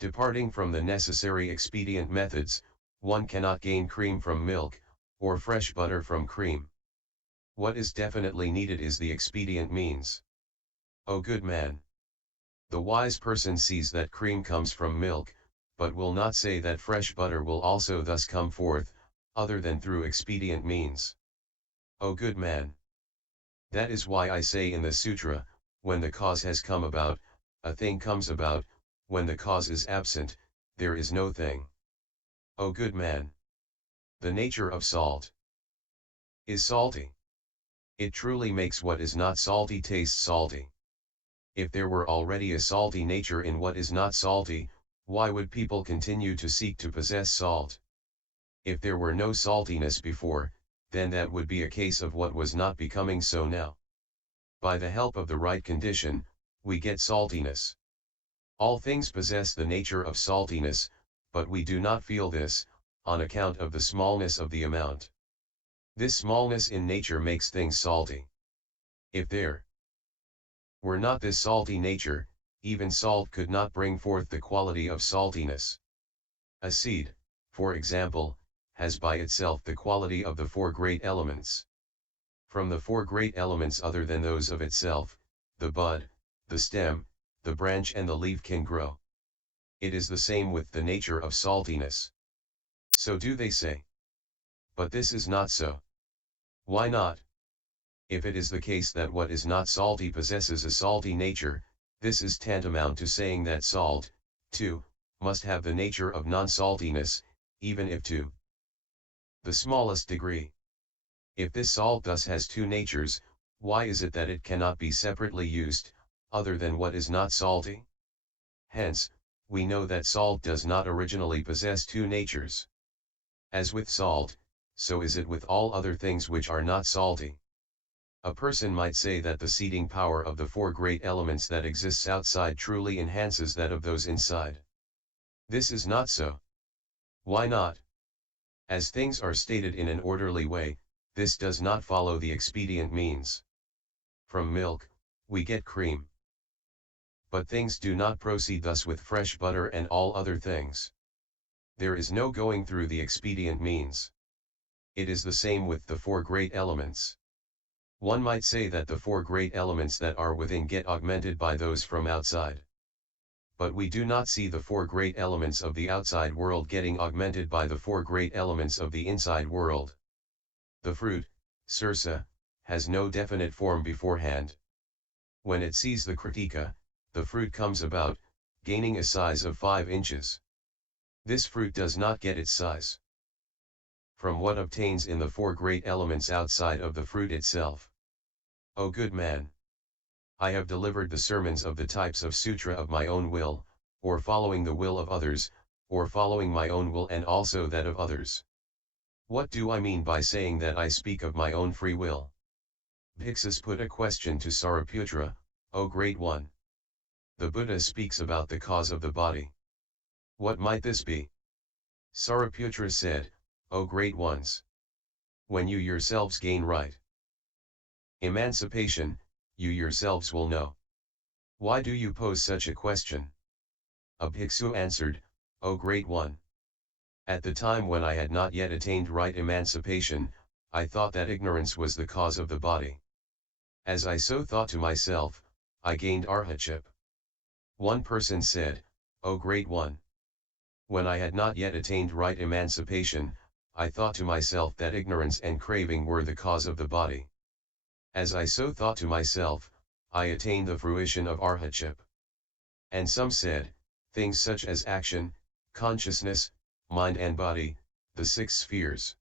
Departing from the necessary expedient methods, one cannot gain cream from milk, or fresh butter from cream. What is definitely needed is the expedient means. O good man! The wise person sees that cream comes from milk, but will not say that fresh butter will also thus come forth, other than through expedient means. O good man! That is why I say in the sutra, when the cause has come about, a thing comes about, when the cause is absent, there is no thing. O good man! The nature of salt is salty. It truly makes what is not salty taste salty. If there were already a salty nature in what is not salty, why would people continue to seek to possess salt? If there were no saltiness before, then that would be a case of what was not becoming so now. By the help of the right condition, we get saltiness. All things possess the nature of saltiness, but we do not feel this, on account of the smallness of the amount. This smallness in nature makes things salty. If there were not this salty nature, even salt could not bring forth the quality of saltiness. A seed, for example, has by itself the quality of the four great elements. From the four great elements other than those of itself, the bud, the stem, the branch and the leaf can grow. It is the same with the nature of saltiness. So do they say. But this is not so. Why not? If it is the case that what is not salty possesses a salty nature, this is tantamount to saying that salt, too, must have the nature of non-saltiness, even if to the smallest degree. If this salt thus has two natures, why is it that it cannot be separately used, other than what is not salty? Hence, we know that salt does not originally possess two natures. As with salt, so is it with all other things which are not salty. A person might say that the seeding power of the four great elements that exists outside truly enhances that of those inside. This is not so. Why not? As things are stated in an orderly way, this does not follow the expedient means. From milk, we get cream. But things do not proceed thus with fresh butter and all other things. There is no going through the expedient means. It is the same with the four great elements. One might say that the four great elements that are within get augmented by those from outside. But we do not see the four great elements of the outside world getting augmented by the four great elements of the inside world. The fruit, Sirsa, has no definite form beforehand. When it sees the kritika, the fruit comes about, gaining a size of 5 inches. This fruit does not get its size from what obtains in the four great elements outside of the fruit itself. O good man! I have delivered the sermons of the types of sutra of my own will, or following the will of others, or following my own will and also that of others. What do I mean by saying that I speak of my own free will? Bhiksus put a question to Sariputra, O Great One. The Buddha speaks about the cause of the body. What might this be? Sariputra said, O Great Ones! When you yourselves gain right emancipation, you yourselves will know. Why do you pose such a question? A bhiksu answered, O Great One! At the time when I had not yet attained right emancipation, I thought that ignorance was the cause of the body. As I so thought to myself, I gained arhatship. One person said, O Great One! When I had not yet attained right emancipation, I thought to myself that ignorance and craving were the cause of the body. As I so thought to myself, I attained the fruition of arhatship. And some said, things such as action, consciousness, mind and body, the 6 spheres.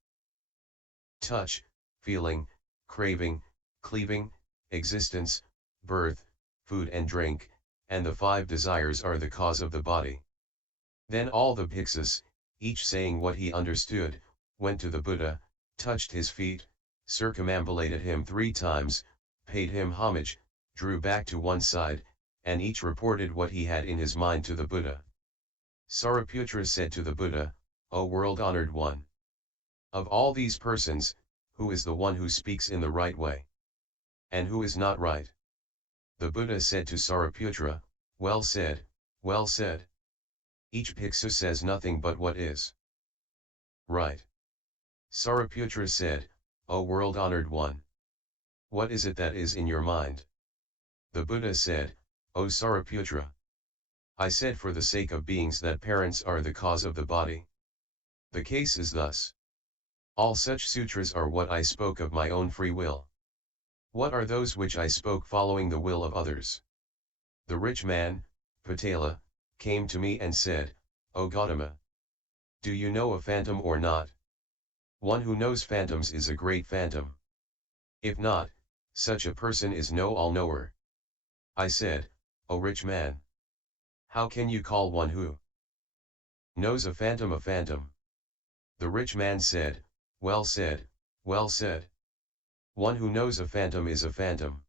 Touch, feeling, craving, cleaving, existence, birth, food and drink, and the 5 desires are the cause of the body. Then all the bhiksus, each saying what he understood, went to the Buddha, touched his feet, circumambulated him 3 times, paid him homage, drew back to one side, and each reported what he had in his mind to the Buddha. Sariputra said to the Buddha, O world-honored one! Of all these persons, who is the one who speaks in the right way? And who is not right? The Buddha said to Sariputra, Well said, well said. Each bhiksu says nothing but what is right. Sariputra said, O world-honored one, what is it that is in your mind? The Buddha said, O Sariputra, I said for the sake of beings that parents are the cause of the body. The case is thus. All such sutras are what I spoke of my own free will. What are those which I spoke following the will of others? The rich man, Patala, came to me and said, O Gautama, do you know a phantom or not? One who knows phantoms is a great phantom. If not, such a person is no all-knower. I said, O rich man, how can you call one who knows a phantom a phantom? The rich man said, well said, well said. One who knows a phantom is a phantom.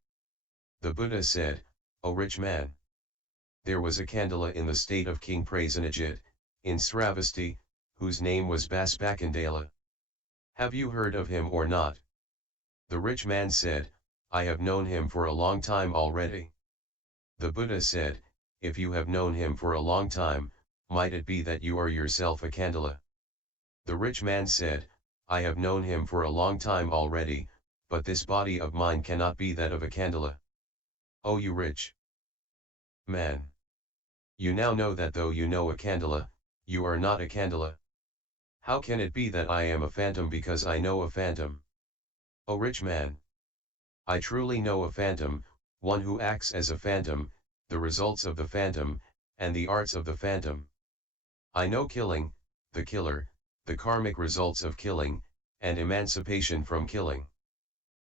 The Buddha said, O rich man, there was a Kandala in the state of King Prasenajit, in Sravasti, whose name was Basbakandala. Have you heard of him or not? The rich man said, I have known him for a long time already. The Buddha said, if you have known him for a long time, might it be that you are yourself a Kandala? The rich man said, I have known him for a long time already, but this body of mine cannot be that of a Kandala. O you rich man! You now know that though you know a Kandala, you are not a Kandala. How can it be that I am a phantom because I know a phantom? O rich man! I truly know a phantom, one who acts as a phantom, the results of the phantom, and the arts of the phantom. I know killing, the killer, the karmic results of killing, and emancipation from killing.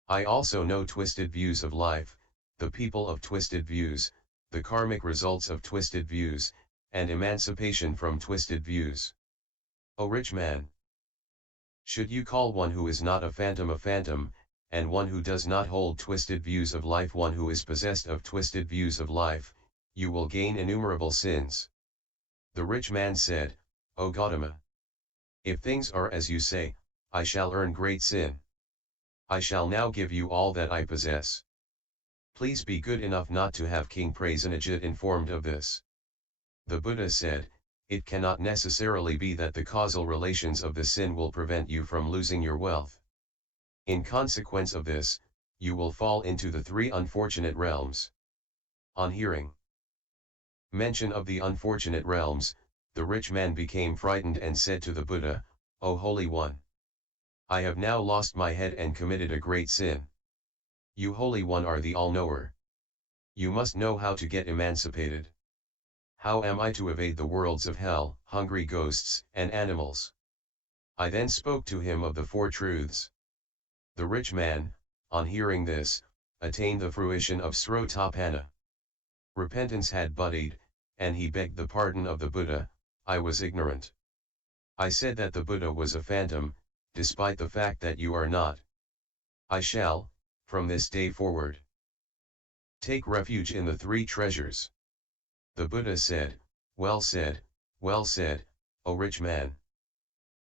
I also know twisted views of life, the people of twisted views, the karmic results of twisted views, and emancipation from twisted views. O rich man! Should you call one who is not a phantom, and one who does not hold twisted views of life one who is possessed of twisted views of life, you will gain innumerable sins. The rich man said, O Gautama, if things are as you say, I shall earn great sin. I shall now give you all that I possess. Please be good enough not to have King Prasenajit informed of this. The Buddha said, it cannot necessarily be that the causal relations of the sin will prevent you from losing your wealth. In consequence of this, you will fall into the three unfortunate realms. On hearing mention of the unfortunate realms, the rich man became frightened and said to the Buddha, O Holy One, I have now lost my head and committed a great sin. You Holy One are the all-knower. You must know how to get emancipated. How am I to evade the worlds of hell, hungry ghosts, and animals? I then spoke to him of the four truths. The rich man, on hearing this, attained the fruition of Srotapanna. Repentance had budded, and he begged the pardon of the Buddha, I was ignorant. I said that the Buddha was a phantom, despite the fact that you are not. I shall, from this day forward, take refuge in the three treasures. The Buddha said, well said, O rich man.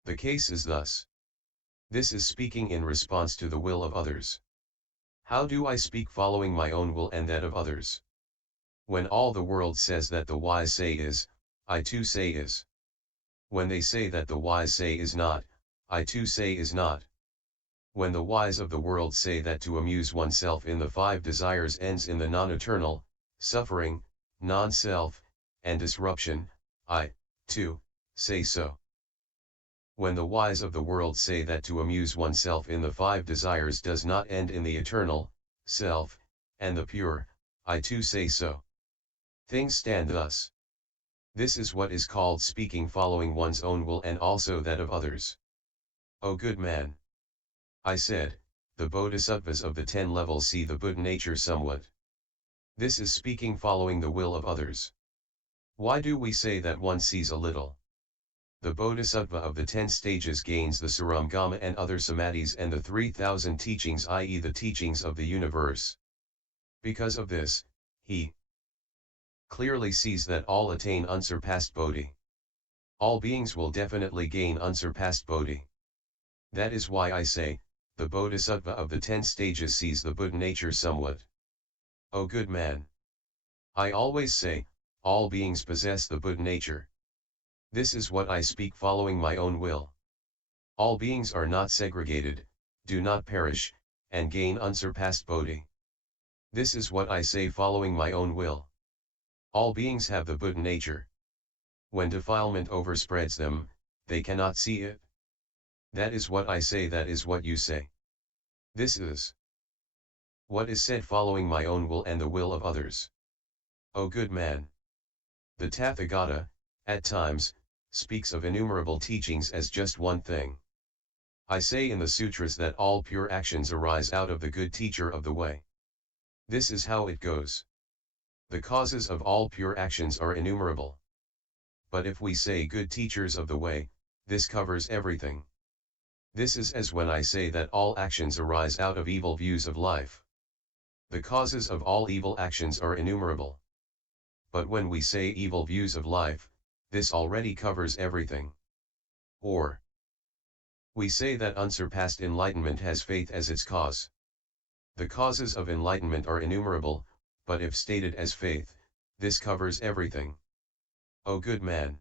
The case is thus. This is speaking in response to the will of others. How do I speak following my own will and that of others? When all the world says that the wise say is, I too say is. When they say that the wise say is not, I too say is not. When the wise of the world say that to amuse oneself in the five desires ends in the non-eternal, suffering, non-self, and disruption, I, too, say so. When the wise of the world say that to amuse oneself in the five desires does not end in the eternal, self, and the pure, I too say so. Things stand thus. This is what is called speaking following one's own will and also that of others. O good man! I said, the bodhisattvas of the 10 levels see the Buddha nature somewhat. This is speaking following the will of others. Why do we say that one sees a little? The bodhisattva of the 10 stages gains the Saramgama and other samadhis and the 3,000 teachings, i.e. the teachings of the universe. Because of this, he clearly sees that all attain unsurpassed bodhi. All beings will definitely gain unsurpassed bodhi. That is why I say, the bodhisattva of the 10 stages sees the Buddha nature somewhat. O good man! I always say, all beings possess the Buddha nature. This is what I speak following my own will. All beings are not segregated, do not perish, and gain unsurpassed Bodhi. This is what I say following my own will. All beings have the Buddha nature. When defilement overspreads them, they cannot see it. That is what I say, that is what you say. This is what is said following my own will and the will of others. O good man! The Tathagata, at times, speaks of innumerable teachings as just one thing. I say in the sutras that all pure actions arise out of the good teacher of the way. This is how it goes. The causes of all pure actions are innumerable. But if we say good teachers of the way, this covers everything. This is as when I say that all actions arise out of evil views of life. The causes of all evil actions are innumerable. But when we say evil views of life, this already covers everything. Or, we say that unsurpassed enlightenment has faith as its cause. The causes of enlightenment are innumerable, but if stated as faith, this covers everything. O good man!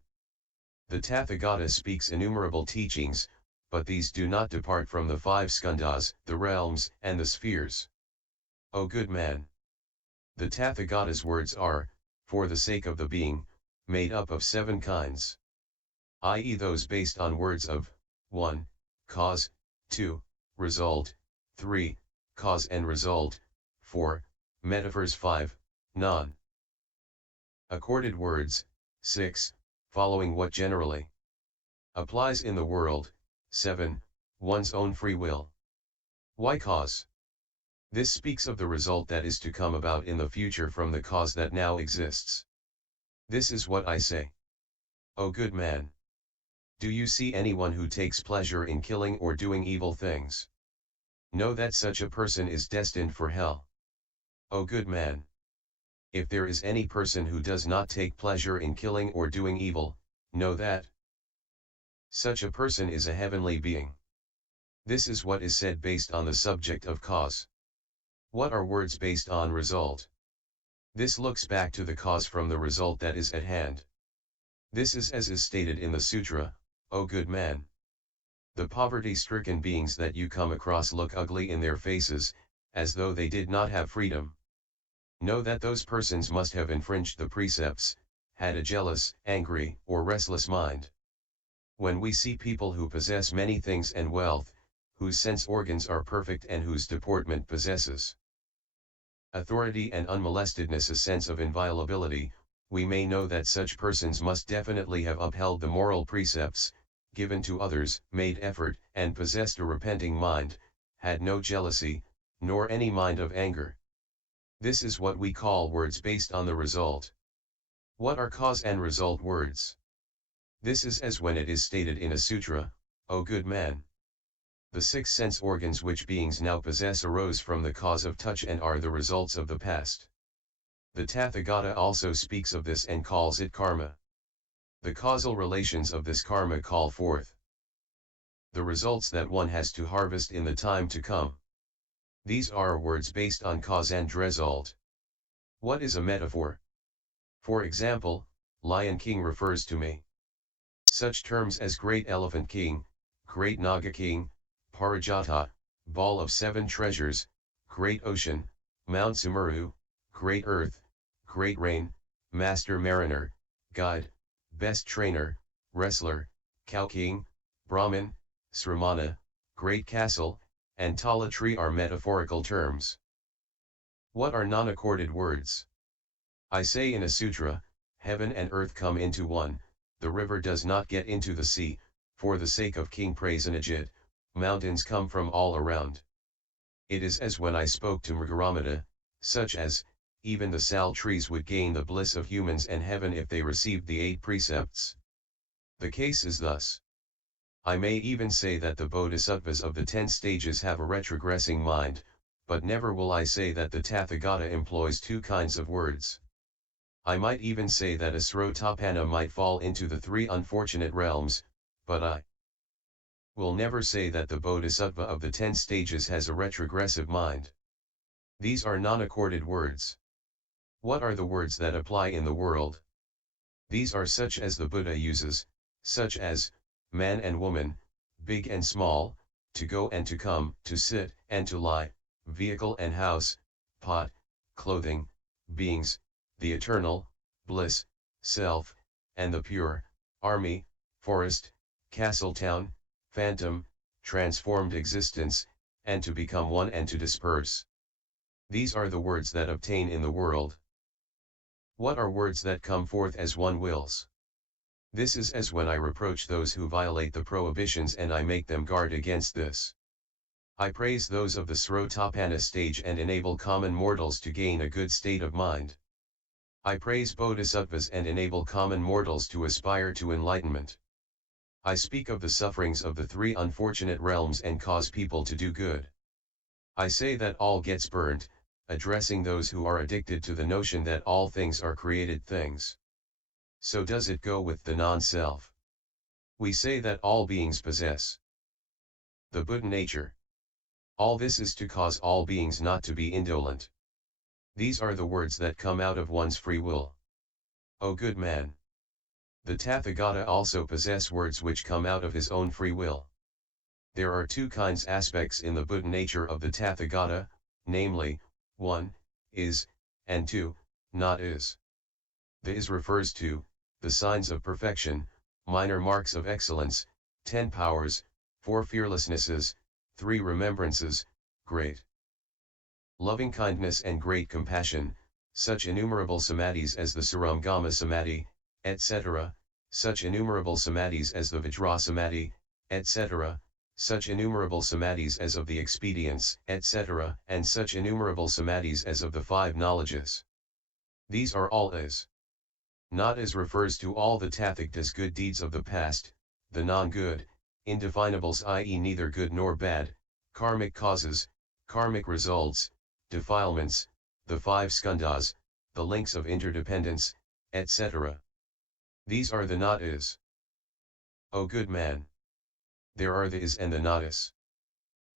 The Tathagata speaks innumerable teachings, but these do not depart from the 5 skandhas, the realms, and the spheres. O good man! The Tathagata's words are, for the sake of the being, made up of 7 kinds. I.e. those based on words of 1. Cause, 2. Result, 3. Cause and result, 4. Metaphors, 5. Non-accorded words, 6. Following what generally applies in the world, 7. One's own free will. Why cause? This speaks of the result that is to come about in the future from the cause that now exists. This is what I say. O good man! Do you see anyone who takes pleasure in killing or doing evil things? Know that such a person is destined for hell. O good man! If there is any person who does not take pleasure in killing or doing evil, know that such a person is a heavenly being. This is what is said based on the subject of cause. What are words based on result? This looks back to the cause from the result that is at hand. This is as is stated in the sutra, O good man! The poverty-stricken beings that you come across look ugly in their faces, as though they did not have freedom. Know that those persons must have infringed the precepts, had a jealous, angry, or restless mind. When we see people who possess many things and wealth, whose sense organs are perfect and whose deportment possesses authority and unmolestedness, a sense of inviolability, we may know that such persons must definitely have upheld the moral precepts, given to others, made effort, and possessed a repenting mind, had no jealousy, nor any mind of anger. This is what we call words based on the result. What are cause and result words? This is as when it is stated in a sutra, O good man! The 6 sense organs which beings now possess arose from the cause of touch and are the results of the past. The Tathagata also speaks of this and calls it karma. The causal relations of this karma call forth the results that one has to harvest in the time to come. These are words based on cause and result. What is a metaphor? For example, Lion King refers to me. Such terms as Great Elephant King, Great Naga King, Parijata, Ball of 7 Treasures, Great Ocean, Mount Sumeru, Great Earth, Great Rain, Master Mariner, Guide, Best Trainer, Wrestler, Cow King, Brahmin, Sramana, Great Castle, and Tala Tree are metaphorical terms. What are non-accorded words? I say in a sutra, heaven and earth come into one, the river does not get into the sea, for the sake of King Prasenajit, mountains come from all around. It is as when I spoke to Mrgaramata, such as, even the sal trees would gain the bliss of humans and heaven if they received the 8 precepts. The case is thus. I may even say that the bodhisattvas of the 10 stages have a retrogressing mind, but never will I say that the Tathagata employs 2 kinds of words. I might even say that a Srotapanna might fall into the 3 unfortunate realms, but I will never say that the bodhisattva of the 10 stages has a retrogressive mind. These are non-accorded words. What are the words that apply in the world? These are such as the Buddha uses, such as, man and woman, big and small, to go and to come, to sit and to lie, vehicle and house, pot, clothing, beings, the eternal, bliss, self, and the pure, army, forest, castle town, phantom, transformed existence, and to become one and to disperse. These are the words that obtain in the world. What are words that come forth as one wills? This is as when I reproach those who violate the prohibitions and I make them guard against this. I praise those of the Srotapana stage and enable common mortals to gain a good state of mind. I praise bodhisattvas and enable common mortals to aspire to enlightenment. I speak of the sufferings of the three unfortunate realms and cause people to do good. I say that all gets burnt, addressing those who are addicted to the notion that all things are created things. So does it go with the non-self. We say that all beings possess the Buddha nature. All this is to cause all beings not to be indolent. These are the words that come out of one's free will. O good man! The Tathagata also possess words which come out of his own free will. There are two kinds aspects in the Buddha nature of the Tathagata, namely, 1, is, and 2, not is. The is refers to, the signs of perfection, minor marks of excellence, 10 powers, 4 fearlessnesses, 3 remembrances, great loving kindness and great compassion, such innumerable samadhis as the Saramgama Samadhi, etc., such innumerable samadhis as the Vajra Samadhi, etc., such innumerable samadhis as of the expedients, etc., and such innumerable samadhis as of the 5 knowledges. These are all is. Not as refers to all the Tathagatas good deeds of the past, the non-good, indefinables i.e. neither good nor bad, karmic causes, karmic results, defilements, the 5 skandhas, the links of interdependence, etc. These are the not is. O good man! There are the is and the not is.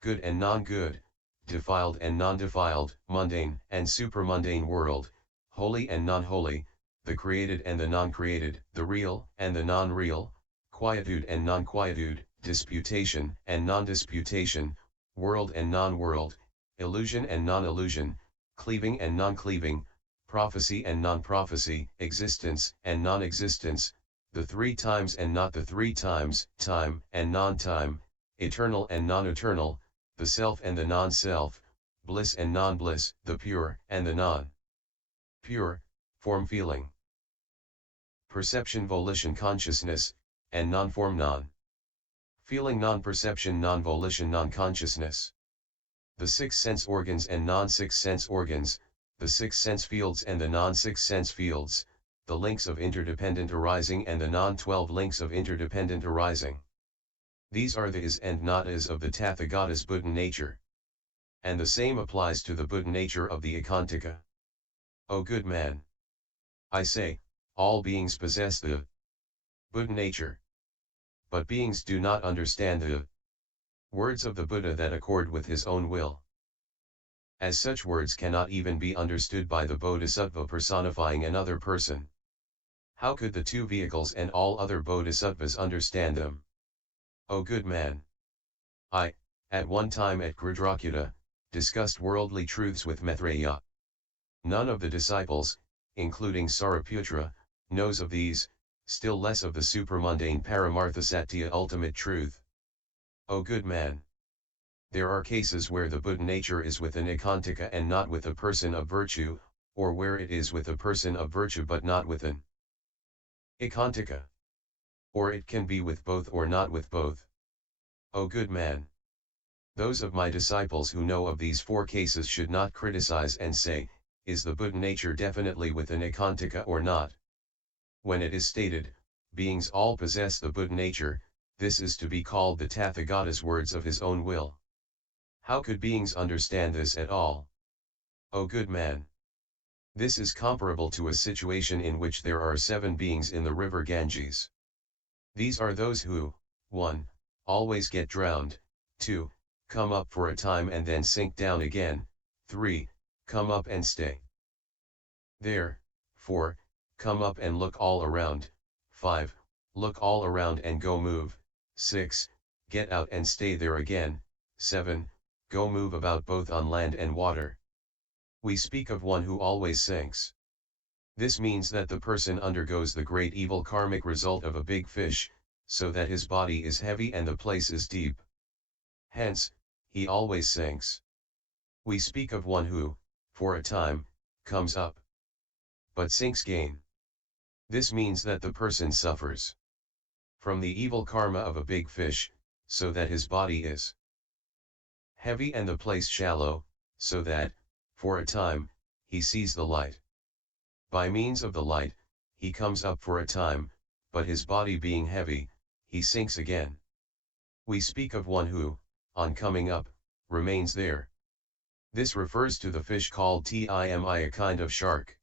Good and non-good, defiled and non-defiled, mundane and supramundane world, holy and non-holy, the created and the non-created, the real and the non-real, quietude and non-quietude, disputation and non-disputation, world and non-world, illusion and non-illusion, cleaving and non-cleaving, prophecy and non-prophecy, existence and non-existence, the 3 times and not the 3 times, time and non-time, eternal and non-eternal, the self and the non-self, bliss and non-bliss, the pure and the non-pure, form feeling, perception volition consciousness, and non-form non-feeling non-perception non-volition non-consciousness. The 6 sense organs and non-6 sense organs, the 6 sense fields and the non-6 sense fields, the links of interdependent arising and the non-12 links of interdependent arising. These are the is and not is of the Tathagata's Buddha nature. And the same applies to the Buddha nature of the Ekantika. O good man! I say, all beings possess the Buddha nature. But beings do not understand the words of the Buddha that accord with his own will. As such words cannot even be understood by the Bodhisattva personifying another person. How could the 2 vehicles and all other Bodhisattvas understand them? O good man! I, at one time at Grudrakuta, discussed worldly truths with Maitreya. None of the disciples, including Sariputra, knows of these, still less of the supramundane Paramarthasatya ultimate truth. O good man! There are cases where the Buddha nature is with an Ekantika and not with a person of virtue, or where it is with a person of virtue but not with an Ekantika. Or it can be with both or not with both. O good man! Those of my disciples who know of these 4 cases should not criticize and say, is the Buddha nature definitely with an Ekantika or not? When it is stated, beings all possess the Buddha nature, this is to be called the Tathagata's words of his own will. How could beings understand this at all? O good man! This is comparable to a situation in which there are 7 beings in the river Ganges. These are those who, 1, always get drowned, 2, come up for a time and then sink down again, 3, come up and stay there, 4, come up and look all around, 5, look all around and go move. 6. Get out and stay there again. 7. Go move about both on land and water. We speak of one who always sinks. This means that the person undergoes the great evil karmic result of a big fish, so that his body is heavy and the place is deep. Hence, he always sinks. We speak of one who, for a time, comes up, but sinks again. This means that the person suffers from the evil karma of a big fish, so that his body is heavy and the place shallow, so that, for a time, he sees the light. By means of the light, he comes up for a time, but his body being heavy, he sinks again. We speak of one who, on coming up, remains there. This refers to the fish called Timi, a kind of shark.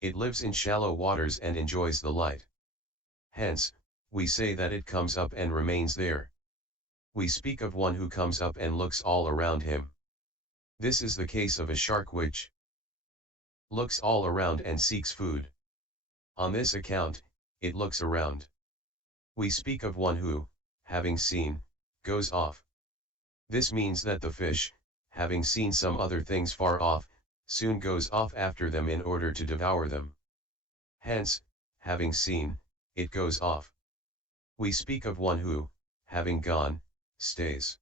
It lives in shallow waters and enjoys the light. Hence, we say that it comes up and remains there. We speak of one who comes up and looks all around him. This is the case of a shark which looks all around and seeks food. On this account, it looks around. We speak of one who, having seen, goes off. This means that the fish, having seen some other things far off, soon goes off after them in order to devour them. Hence, having seen, it goes off. We speak of one who, having gone, stays.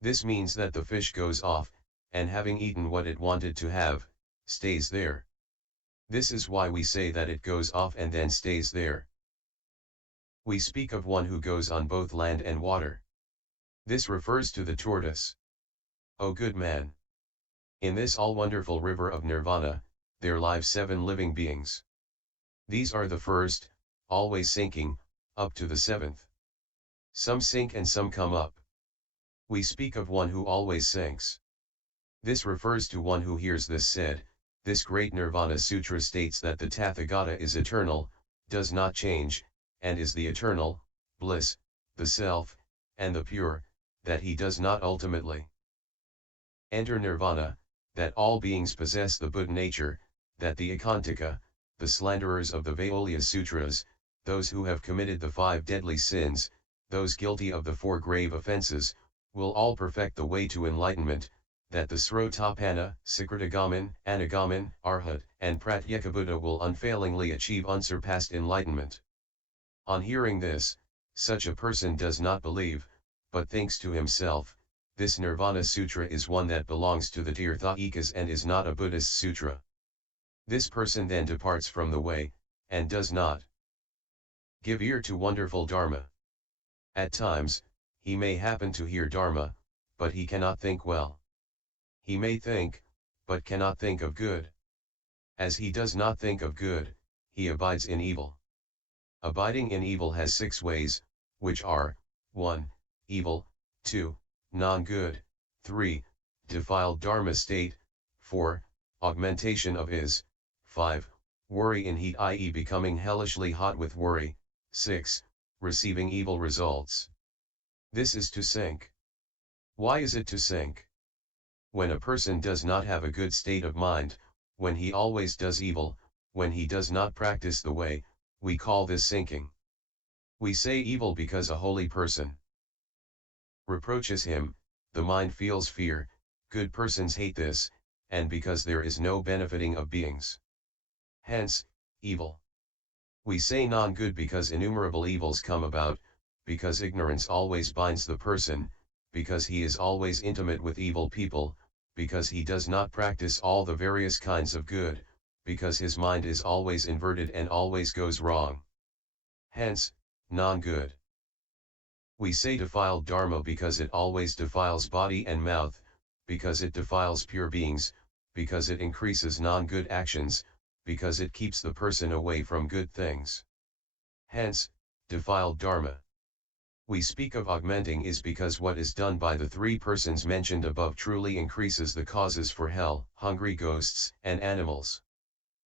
This means that the fish goes off, and having eaten what it wanted to have, stays there. This is why we say that it goes off and then stays there. We speak of one who goes on both land and water. This refers to the tortoise. O good man! In this all-wonderful river of nirvana, there live 7 living beings. These are the first, always sinking, up to the 7th. Some sink and some come up. We speak of one who always sinks. This refers to one who hears this said. This great Nirvana Sutra states that the Tathagata is eternal, does not change, and is the eternal, bliss, the self, and the pure, that he does not ultimately enter nirvana, that all beings possess the Buddha nature, that the Akantika, the slanderers of the Vaolya Sutras, those who have committed the 5 deadly sins, those guilty of the 4 grave offenses, will all perfect the way to enlightenment, that the Srotapanna, Sakritagaman, Anagaman, Arhat, and Pratyekabuddha will unfailingly achieve unsurpassed enlightenment. On hearing this, such a person does not believe, but thinks to himself, this Nirvana Sutra is one that belongs to the Tirthaikas and is not a Buddhist sutra. This person then departs from the way, and does not give ear to wonderful Dharma. At times, he may happen to hear Dharma, but he cannot think well. He may think, but cannot think of good. As he does not think of good, he abides in evil. Abiding in evil has 6 ways, which are, 1. Evil, 2. Non-good, 3. Defiled Dharma state, 4. Augmentation of is, 5. Worry in heat, i.e. becoming hellishly hot with worry, 6. Receiving evil results. This is to sink. Why is it to sink? When a person does not have a good state of mind, when he always does evil, when he does not practice the way, we call this sinking. We say evil because a holy person reproaches him, the mind feels fear, good persons hate this, and because there is no benefiting of beings. Hence, evil. We say non-good because innumerable evils come about, because ignorance always binds the person, because he is always intimate with evil people, because he does not practice all the various kinds of good, because his mind is always inverted and always goes wrong. Hence, non-good. We say defiled Dharma because it always defiles body and mouth, because it defiles pure beings, because it increases non-good actions, because it keeps the person away from good things. Hence, defiled Dharma. We speak of augmenting is because what is done by the 3 persons mentioned above truly increases the causes for hell, hungry ghosts, and animals.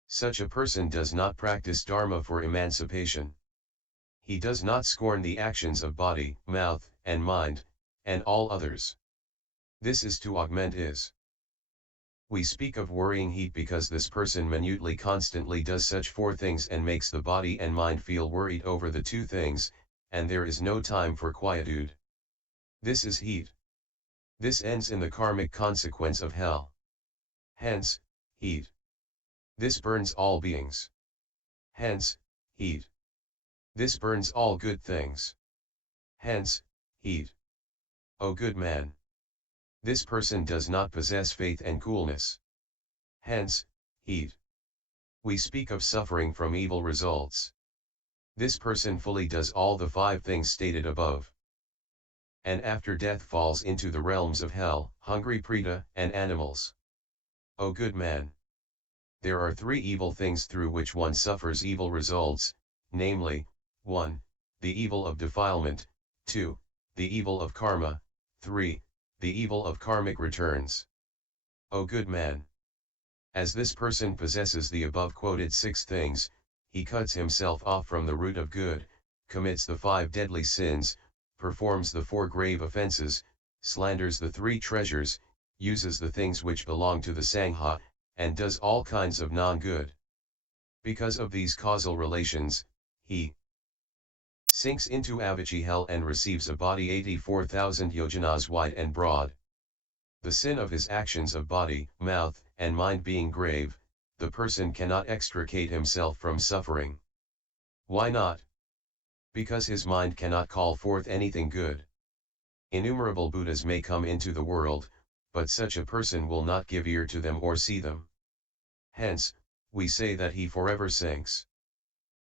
Such a person does not practice Dharma for emancipation. He does not scorn the actions of body, mouth, and mind, and all others. This is to augment is. We speak of worrying heat because this person minutely constantly does such four things and makes the body and mind feel worried over the two things, and there is no time for quietude. This is heat. This ends in the karmic consequence of hell. Hence, heat. This burns all beings. Hence, heat. This burns all good things. Hence, heat. O good man! This person does not possess faith and coolness. Hence, heat. We speak of suffering from evil results. This person fully does all the five things stated above. And after death falls into the realms of hell, hungry preta, and animals. O good man! There are three evil things through which one suffers evil results, namely, 1. The evil of defilement, 2. The evil of karma, 3. The evil of karmic returns. O good man! As this person possesses the above quoted six things, he cuts himself off from the root of good, commits the 5 deadly sins, performs the 4 grave offenses, slanders the 3 treasures, uses the things which belong to the Sangha, and does all kinds of non-good. Because of these causal relations, he sinks into Avicii hell and receives a body 84,000 yojanas wide and broad. The sin of his actions of body, mouth, and mind being grave, the person cannot extricate himself from suffering. Why not? Because his mind cannot call forth anything good. Innumerable Buddhas may come into the world, but such a person will not give ear to them or see them. Hence, we say that he forever sinks.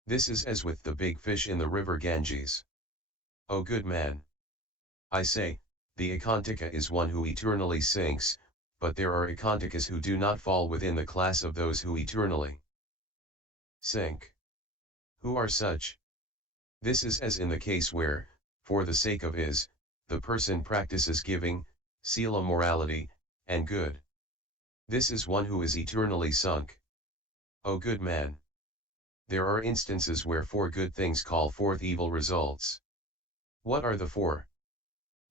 This is as with the big fish in the river Ganges. O good man! I say, the Ekantaka is one who eternally sinks, but there are Ekantakas who do not fall within the class of those who eternally sink. Who are such? This is as in the case where, for the sake of the person practices giving, sila morality, and good. This is one who is eternally sunk. O good man! There are instances where 4 good things call forth evil results. What are the 4?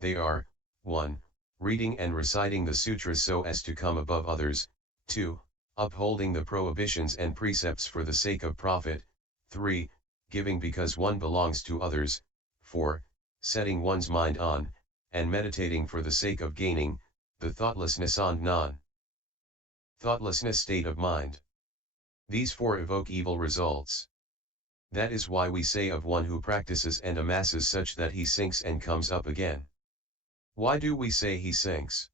They are, 1. Reading and reciting the sutras so as to come above others, 2. Upholding the prohibitions and precepts for the sake of profit, 3. Giving because one belongs to others, 4. Setting one's mind on, and meditating for the sake of gaining, the thoughtlessness and non-thoughtlessness state of mind. These 4 evoke evil results. That is why we say of one who practices and amasses such that he sinks and comes up again. Why do we say he sinks?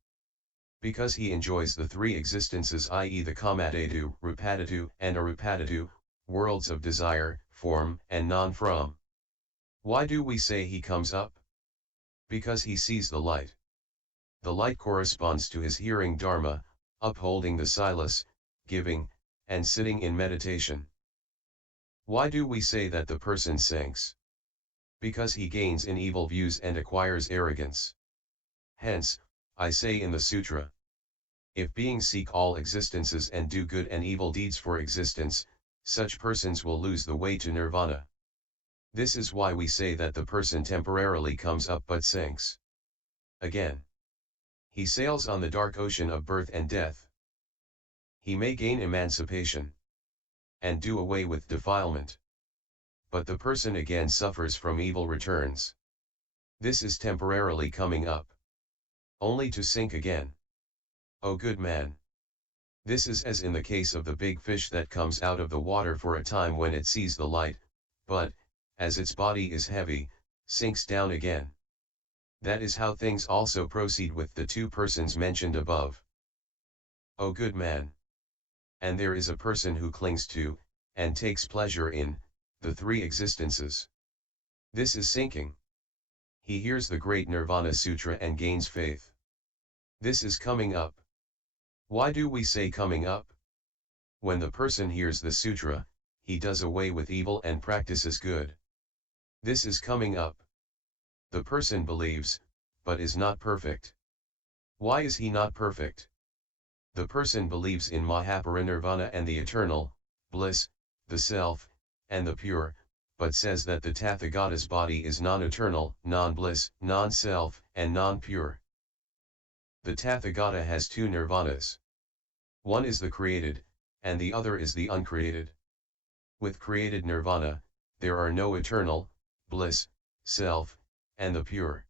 Because he enjoys the 3 existences, i.e. the kamadhatu, rupadhatu, and arupadhatu, worlds of desire, form, and non-from. Why do we say he comes up? Because he sees the light. The light corresponds to his hearing dharma, upholding the silas, giving, and sitting in meditation. Why do we say that the person sinks? Because he gains in evil views and acquires arrogance. Hence, I say in the sutra, if beings seek all existences and do good and evil deeds for existence, such persons will lose the way to nirvana. This is why we say that the person temporarily comes up but sinks again. He sails on the dark ocean of birth and death. He may gain emancipation and do away with defilement. But the person again suffers from evil returns. This is temporarily coming up, only to sink again. O good man! This is as in the case of the big fish that comes out of the water for a time when it sees the light, but, as its body is heavy, sinks down again. That is how things also proceed with the 2 persons mentioned above. O good man! And there is a person who clings to, and takes pleasure in, the 3 existences. This is sinking. He hears the great Nirvana Sutra and gains faith. This is coming up. Why do we say coming up? When the person hears the sutra, he does away with evil and practices good. This is coming up. The person believes, but is not perfect. Why is he not perfect? The person believes in Mahaparinirvana and the eternal bliss, the self, and the pure, but says that the Tathagata's body is non-eternal, non-bliss, non-self, and non-pure. The Tathagata has 2 nirvanas. One is the created, and the other is the uncreated. With created nirvana, there are no eternal, bliss, self, and the pure.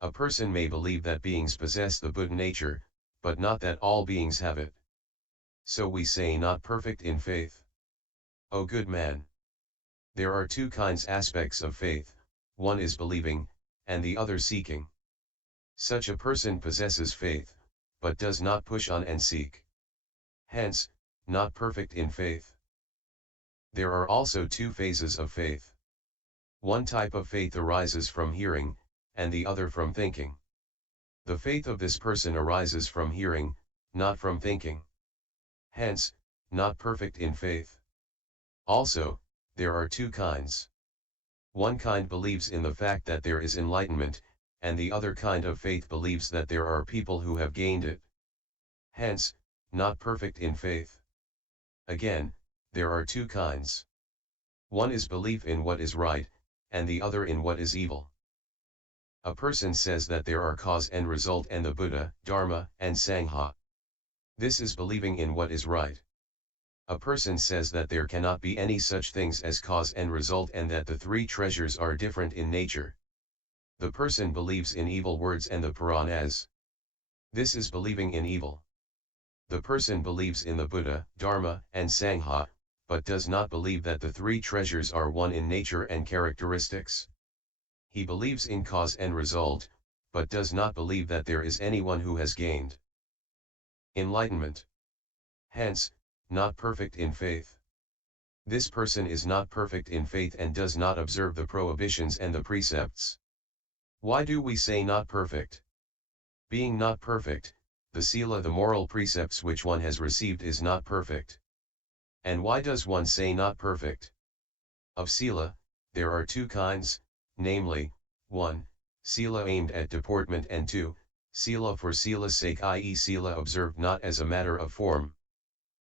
A person may believe that beings possess the Buddha nature, but not that all beings have it. So we say not perfect in faith. O good man! There are two kinds aspects of faith, one is believing, and the other seeking. Such a person possesses faith, but does not push on and seek. Hence, not perfect in faith. There are also two phases of faith. One type of faith arises from hearing, and the other from thinking. The faith of this person arises from hearing, not from thinking. Hence, not perfect in faith. Also, there are two kinds. One kind believes in the fact that there is enlightenment, and the other kind of faith believes that there are people who have gained it. Hence, not perfect in faith. Again, there are two kinds. One is belief in what is right, and the other in what is evil. A person says that there are cause and result and the Buddha, Dharma, and Sangha. This is believing in what is right. A person says that there cannot be any such things as cause and result and that the three treasures are different in nature. The person believes in evil words and the Puranas. This is believing in evil. The person believes in the Buddha, Dharma, and Sangha, but does not believe that the three treasures are one in nature and characteristics. He believes in cause and result, but does not believe that there is anyone who has gained enlightenment. Hence, not perfect in faith. This person is not perfect in faith and does not observe the prohibitions and the precepts. Why do we say not perfect? Being not perfect, the sila, the moral precepts which one has received, is not perfect. And why does one say not perfect? Of sila, there are two kinds, namely, 1. Sila aimed at deportment, and 2. Sila for sila's sake, i.e. sila observed not as a matter of form.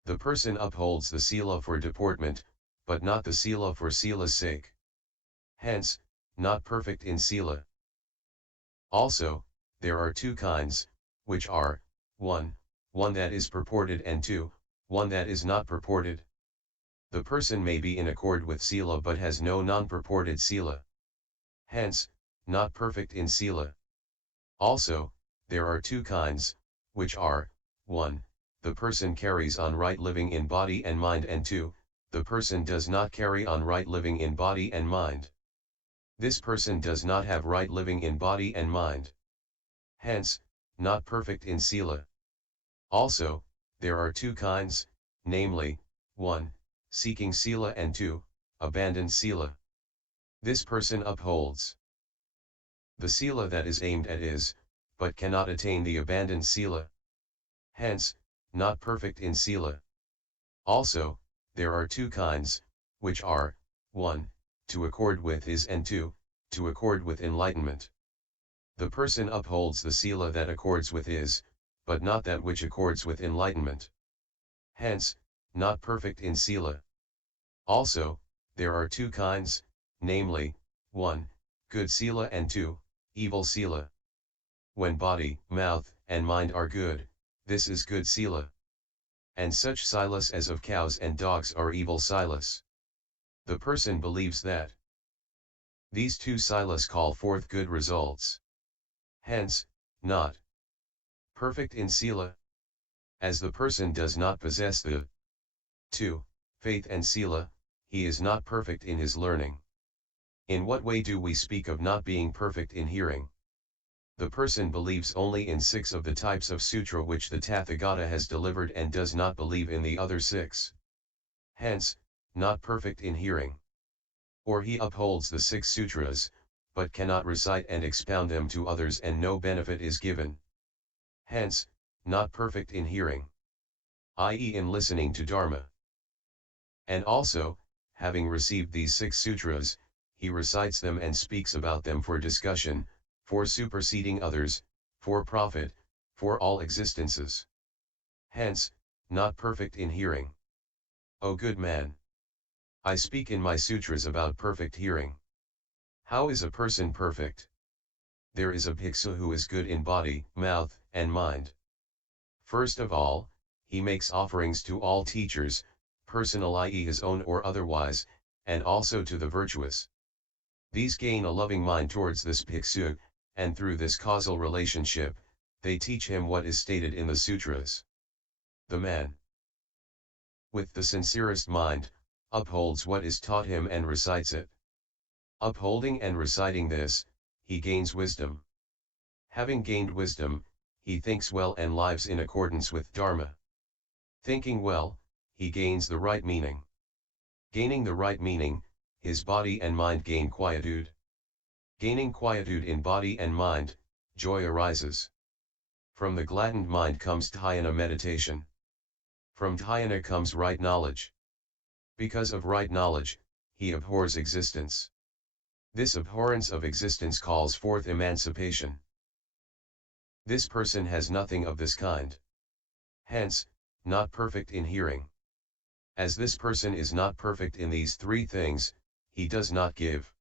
The person upholds the sila for deportment, but not the sila for sila's sake. Hence, not perfect in sila. Also, there are two kinds, which are, 1. One that is purported, and 2. One that is not purported. The person may be in accord with sila but has no non-purported sila. Hence, not perfect in sila. Also, there are two kinds, which are, 1. The person carries on right living in body and mind, and 2. The person does not carry on right living in body and mind. This person does not have right living in body and mind. Hence, not perfect in sila. Also, there are two kinds, namely, 1. Seeking sila, and 2. Abandoned sila. This person upholds the sila that is aimed at is, but cannot attain the abandoned sila. Hence, not perfect in sila. Also, there are two kinds, which are, 1. To accord with is, and 2. To accord with enlightenment. The person upholds the sila that accords with is, but not that which accords with enlightenment. Hence, not perfect in sila. Also, there are two kinds, namely, 1. Good sila, and 2. Evil sila. When body, mouth, and mind are good, this is good sila. And such silas as of cows and dogs are evil silas. The person believes that these two silas call forth good results. Hence, not perfect in sila. As the person does not possess the 2. Faith and sila, he is not perfect in his learning. In what way do we speak of not being perfect in hearing? The person believes only in 6 of the types of sutra which the Tathagata has delivered and does not believe in the other 6. Hence, not perfect in hearing. Or he upholds the 6 sutras, but cannot recite and expound them to others and no benefit is given. Hence, not perfect in hearing, i.e. in listening to Dharma. And also, having received these 6 sutras, he recites them and speaks about them for discussion, for superseding others, for profit, for all existences. Hence, not perfect in hearing. O good man! I speak in my sutras about perfect hearing. How is a person perfect? There is a bhiksu who is good in body, mouth, and mind. First of all, he makes offerings to all teachers, personal i.e. his own or otherwise, and also to the virtuous. These gain a loving mind towards this bhiksu, and through this causal relationship, they teach him what is stated in the sutras. The man, with the sincerest mind, upholds what is taught him and recites it. Upholding and reciting this, he gains wisdom. Having gained wisdom, he thinks well and lives in accordance with Dharma. Thinking well, he gains the right meaning. Gaining the right meaning, his body and mind gain quietude. Gaining quietude in body and mind, joy arises. From the gladdened mind comes dhyana meditation. From dhyana comes right knowledge. Because of right knowledge, he abhors existence. This abhorrence of existence calls forth emancipation. This person has nothing of this kind. Hence, not perfect in hearing. As this person is not perfect in these three things, he does not give.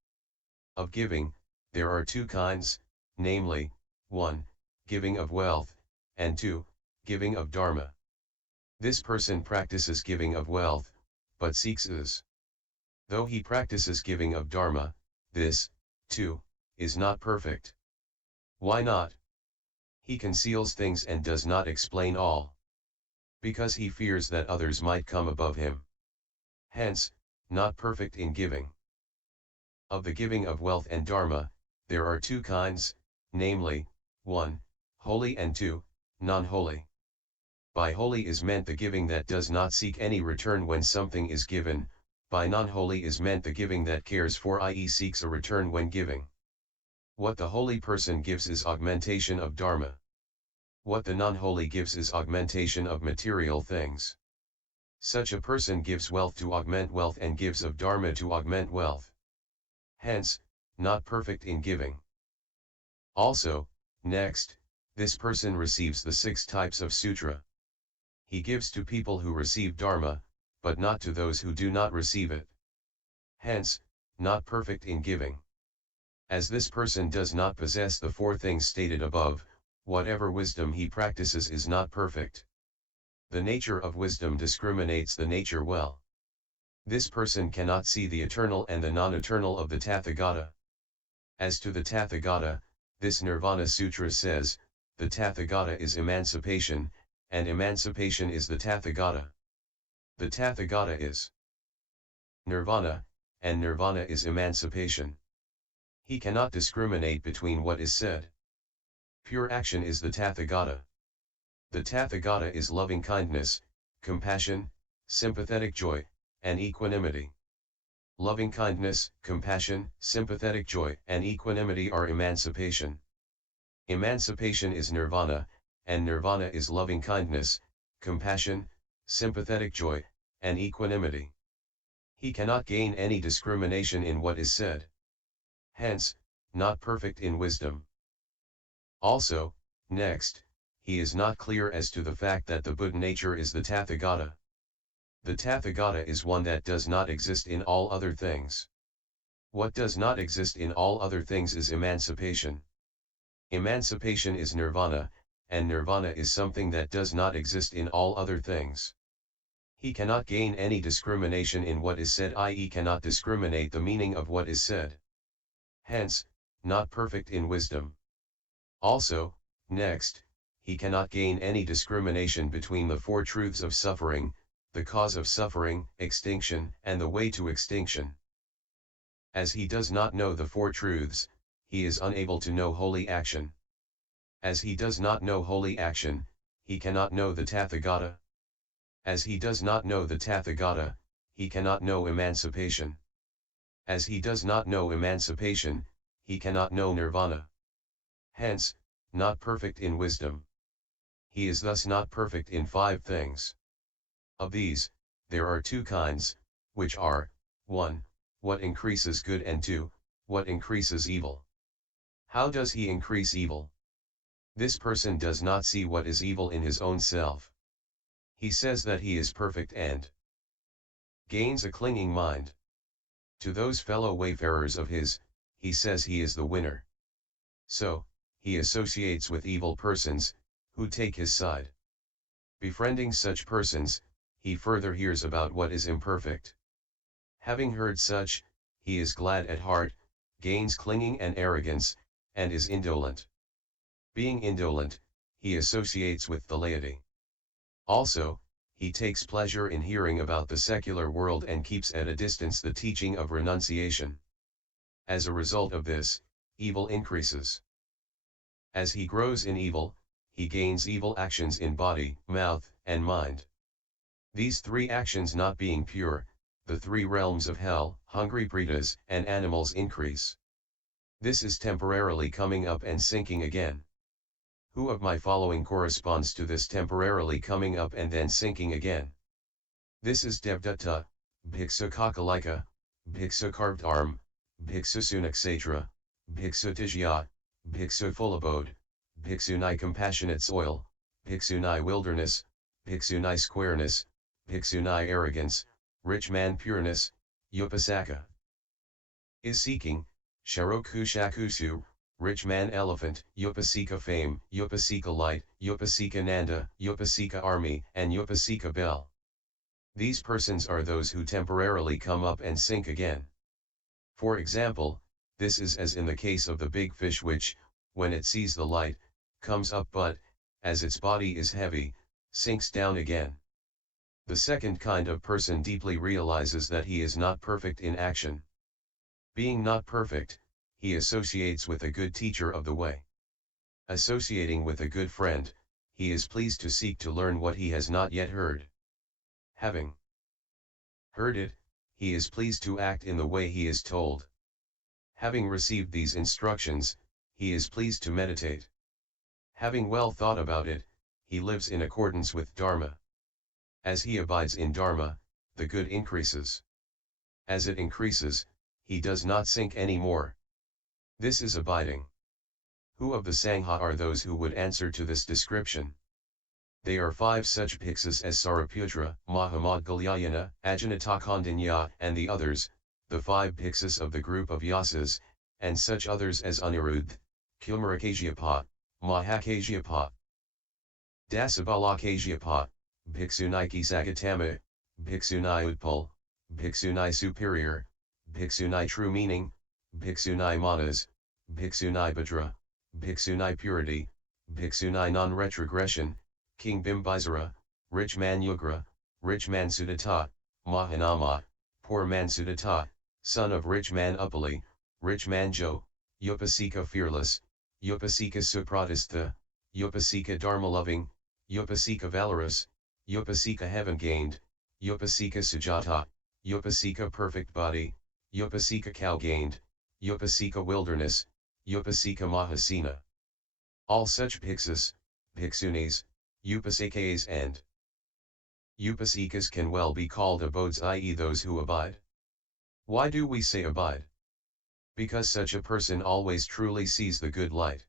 Of giving, there are two kinds, namely, 1. Giving of wealth, and 2. Giving of dharma. This person practices giving of wealth, but seeks is. Though he practices giving of dharma, this, too, is not perfect. Why not? He conceals things and does not explain all. Because he fears that others might come above him. Hence, not perfect in giving. Of the giving of wealth and dharma, there are two kinds, namely, 1. Holy and 2. Non-holy. By holy is meant the giving that does not seek any return when something is given, by non-holy is meant the giving that cares for, i.e. seeks a return when giving. What the holy person gives is augmentation of dharma. What the non-holy gives is augmentation of material things. Such a person gives wealth to augment wealth and gives of dharma to augment wealth. Hence, not perfect in giving. Also, next, this person receives the 6 types of sutra. He gives to people who receive dharma, but not to those who do not receive it. Hence, not perfect in giving. As this person does not possess the 4 things stated above, whatever wisdom he practices is not perfect. The nature of wisdom discriminates the nature well. This person cannot see the eternal and the non-eternal of the Tathagata. As to the Tathagata, this Nirvana Sutra says, the Tathagata is emancipation, and emancipation is the Tathagata. The Tathagata is Nirvana, and Nirvana is emancipation. He cannot discriminate between what is said. Pure action is the Tathagata. The Tathagata is loving kindness, compassion, sympathetic joy, and equanimity. Loving kindness, compassion, sympathetic joy, and equanimity are emancipation. Emancipation is Nirvana, and Nirvana is loving kindness, compassion, sympathetic joy, and equanimity. He cannot gain any discrimination in what is said. Hence, not perfect in wisdom. Also, next, he is not clear as to the fact that the Buddha nature is the Tathagata. The Tathagata is one that does not exist in all other things. What does not exist in all other things is emancipation. Emancipation is Nirvana, and Nirvana is something that does not exist in all other things. He cannot gain any discrimination in what is said, i.e. cannot discriminate the meaning of what is said. Hence, not perfect in wisdom. Also, next, he cannot gain any discrimination between the 4 truths of suffering, the cause of suffering, extinction, and the way to extinction. As he does not know the 4 truths, he is unable to know holy action. As he does not know holy action, he cannot know the Tathagata. As he does not know the Tathagata, he cannot know emancipation. As he does not know emancipation, he cannot know Nirvana. Hence, not perfect in wisdom. He is thus not perfect in 5 things. Of these, there are 2 kinds, which are, 1. What increases good, and 2. What increases evil. How does he increase evil? This person does not see what is evil in his own self. He says that he is perfect and gains a clinging mind. To those fellow wayfarers of his, he says he is the winner. So, he associates with evil persons, who take his side. Befriending such persons, he further hears about what is imperfect. Having heard such, he is glad at heart, gains clinging and arrogance, and is indolent. Being indolent, he associates with the laity. Also, he takes pleasure in hearing about the secular world and keeps at a distance the teaching of renunciation. As a result of this, evil increases. As he grows in evil, he gains evil actions in body, mouth, and mind. These three actions not being pure, the three realms of hell, hungry pretas, and animals increase. This is temporarily coming up and sinking again. Who of my following corresponds to this temporarily coming up and then sinking again? This is Devdatta, Bhiksu Kakalika, Bhiksu Carved Arm, Bhiksu Sunaksatra, Bhiksu Tijya, Bhiksu Fullabode, Bhiksuni Compassionate Soil, Bhiksuni Wilderness, Bhiksuni Squareness, Bhiksuni Arrogance, Rich Man Pureness, Upasika is Seeking, Sharoku Shakusu, Rich Man Elephant, Upasika Fame, Upasika Light, Upasika Nanda, Upasika Army, and Upasika Bell. These persons are those who temporarily come up and sink again. For example, this is as in the case of the big fish which, when it sees the light, comes up but, as its body is heavy, sinks down again. The second kind of person deeply realizes that he is not perfect in action. Being not perfect, he associates with a good teacher of the way. Associating with a good friend, he is pleased to seek to learn what he has not yet heard. Having heard it, he is pleased to act in the way he is told. Having received these instructions, he is pleased to meditate. Having well thought about it, he lives in accordance with Dharma. As he abides in Dharma, the good increases. As it increases, he does not sink any more. This is abiding. Who of the Sangha are those who would answer to this description? They are 5 such bhiksus as Sariputra, Mahamadgalyayana, Ajanatakandanya, and the others, the 5 bhiksus of the group of Yasas, and such others as Anirudh, Kumarakasyapa, Mahakasyapa, Dasabalakasyapa, Bhiksuni Kisagotami, Bhiksuni Utpala, Bhiksuni Superior, Bhiksuni True-Meaning, Bhiksuni Manas, Bhiksuni Bhadra, Bhiksuni Purity, Bhiksuni Non-Retrogression, King Bimbisara, Rich Man Ugra, Rich Man Sudatta, Mahanama, Poor Man Sudatta, Son of Rich Man Upali, Rich Man Jo, Upasika Fearless, Upasika Supratistha, Upasika Dharma-Loving, Upasika Valorous, Upasika Heaven-Gained, Upasika Sujata, Upasika Perfect-Body, Upasika Cow-Gained, Upasika Wilderness, Upasika Mahasena. All such bhiksus, bhiksunis, upasikas and upasikas can well be called abodes, i.e. those who abide. Why do we say abide? Because such a person always truly sees the good light.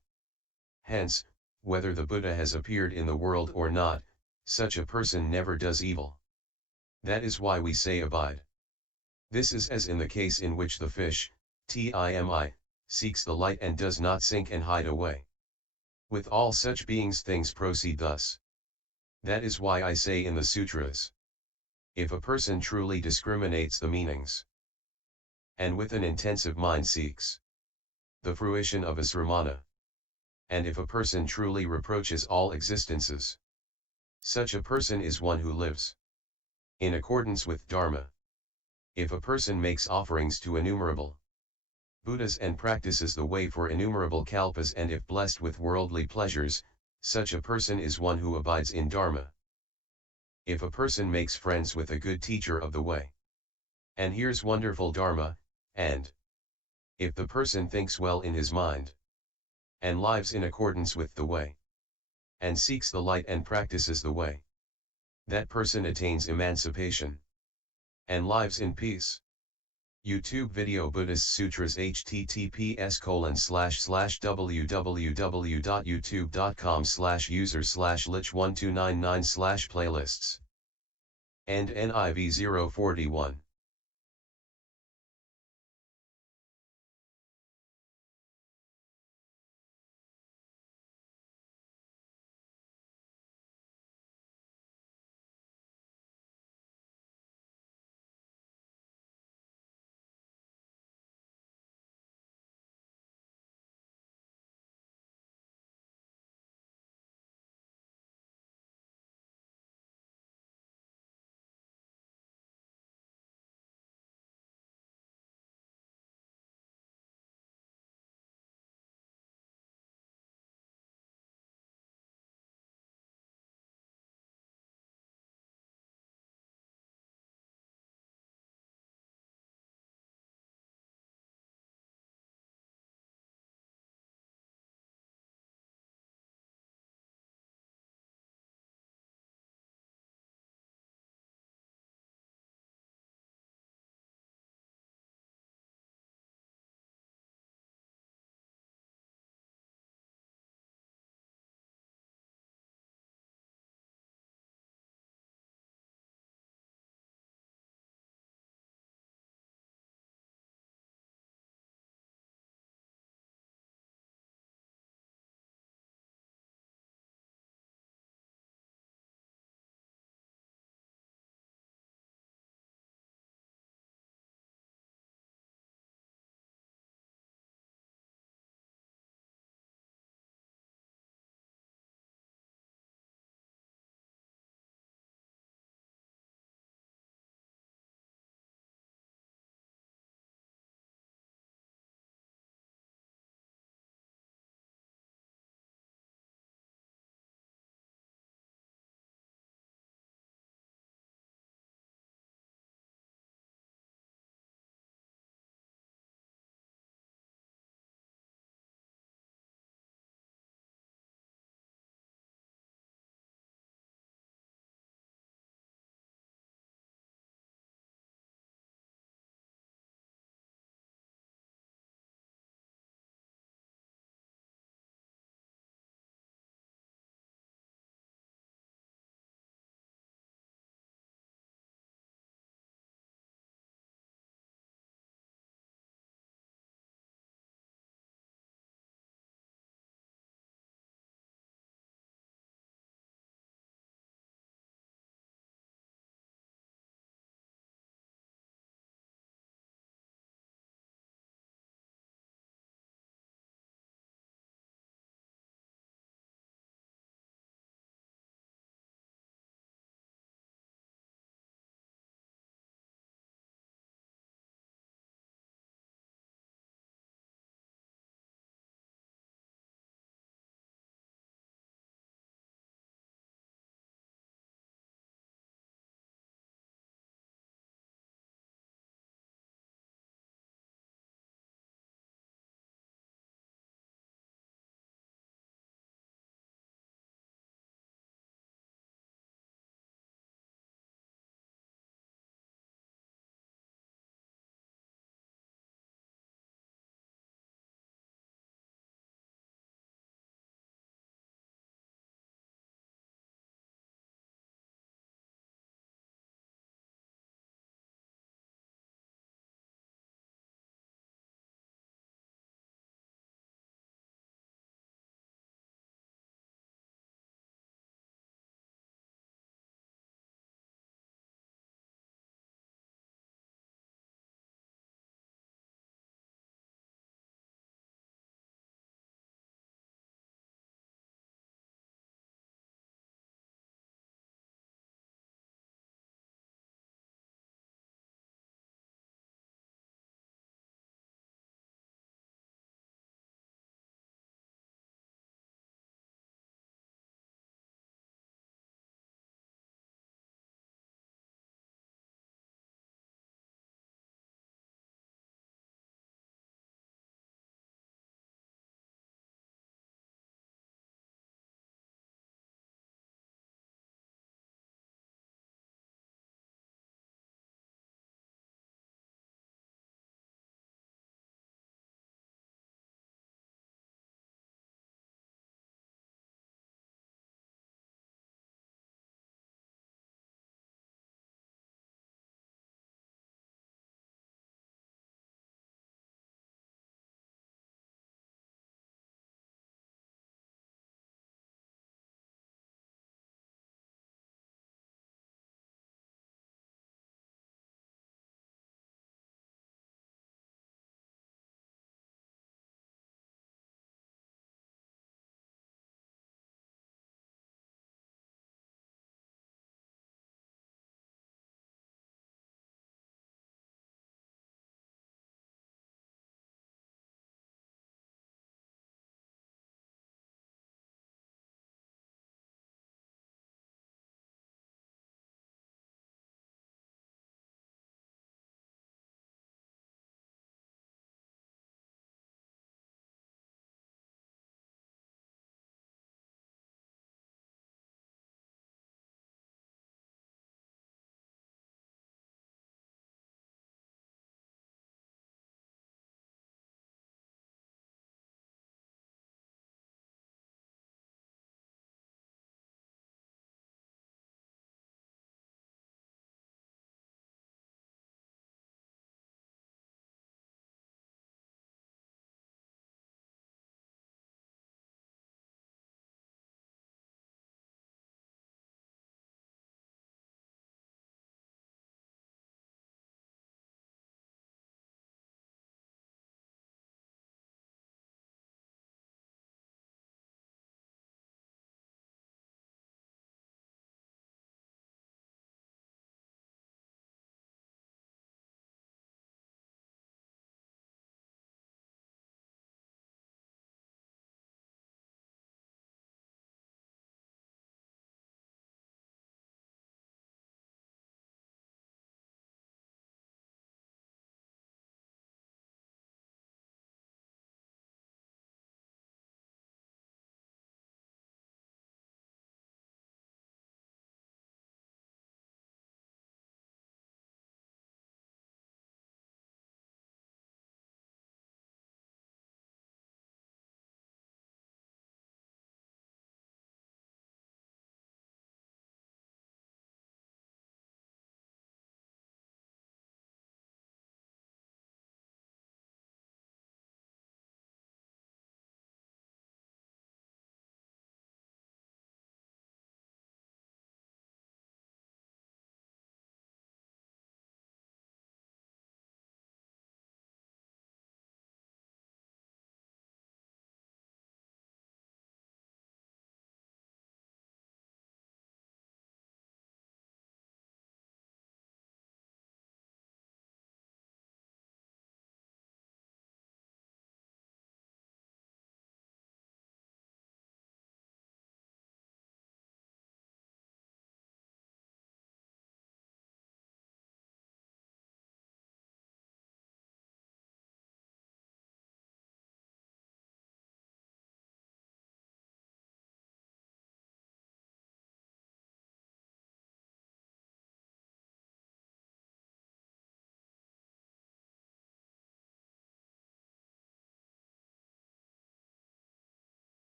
Hence, whether the Buddha has appeared in the world or not, such a person never does evil. That is why we say abide. This is as in the case in which the fish, Timi, seeks the light and does not sink and hide away. With all such beings things proceed thus. That is why I say in the Sutras, if a person truly discriminates the meanings, and with an intensive mind seeks the fruition of asramana, and if a person truly reproaches all existences, such a person is one who lives in accordance with Dharma. If a person makes offerings to innumerable Buddhas and practices the way for innumerable kalpas, and if blessed with worldly pleasures, such a person is one who abides in Dharma. If a person makes friends with a good teacher of the way, and hears wonderful Dharma, and if the person thinks well in his mind, and lives in accordance with the way, and seeks the light and practices the way, that person attains emancipation, and lives in peace. YouTube video Buddhist Sutras https://www.youtube.com/user/lich1299/playlists. And NIV 041.